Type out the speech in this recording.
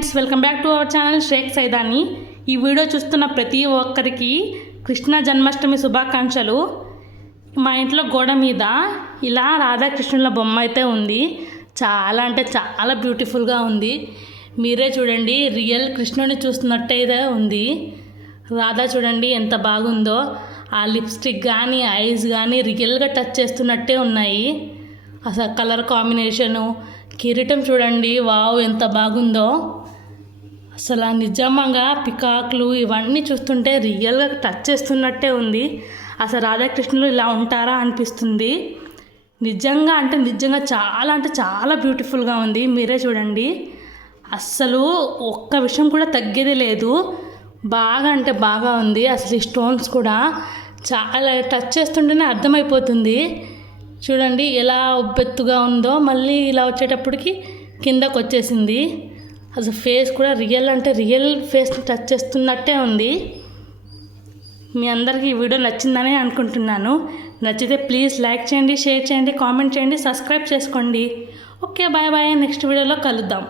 Friends, welcome back to our channel Shaik Saidani. ఈ video చూస్తున్న ప్రతి ఒక్కరికి కృష్ణ జన్మాష్టమి శుభాకాంక్షలు. మా ఇంట్లో గోడ మీద ఇలా రాధాకృష్ణుల బొమ్మ అయితే ఉంది. చాలా అంటే చాలా బ్యూటిఫుల్గా ఉంది. మీరే చూడండి, రియల్ కృష్ణుని చూస్తున్నట్టయితే ఉంది. రాధా చూడండి ఎంత బాగుందో. ఆ లిప్స్టిక్ కానీ ఐస్ కానీ రియల్గా టచ్ చేస్తున్నట్టే ఉన్నాయి. అసలు కలర్ కాంబినేషను, కిరీటం చూడండి, వావ్ ఎంత బాగుందో. అసలు నిజంగా పికాక్లు ఇవన్నీ చూస్తుంటే రియల్గా టచ్ చేస్తున్నట్టే ఉంది. అసలు రాధాకృష్ణులు ఇలా ఉంటారా అనిపిస్తుంది. నిజంగా అంటే చాలా బ్యూటిఫుల్గా ఉంది. మీరే చూడండి, అస్సలు ఒక్క విషయం కూడా తగ్గేది లేదు. బాగా అంటే బాగా ఉంది. అసలు ఈ స్టోన్స్ కూడా చాలా టచ్ చేస్తుంటేనే అర్థమైపోతుంది. చూడండి ఎలా ఉబ్బెత్తుగా ఉందో, మళ్ళీ ఇలా వచ్చేటప్పటికి కిందకు వచ్చేసింది. అసలు ఫేస్ కూడా రియల్ ఫేస్ని టచ్ చేస్తున్నట్టే ఉంది. మీ అందరికీ ఈ వీడియో నచ్చిందని అనుకుంటున్నాను. నచ్చితే ప్లీజ్ లైక్ చేయండి, షేర్ చేయండి, కామెంట్ చేయండి, సబ్స్క్రైబ్ చేసుకోండి. Okay, bye bye. నెక్స్ట్ వీడియోలో కలుద్దాం.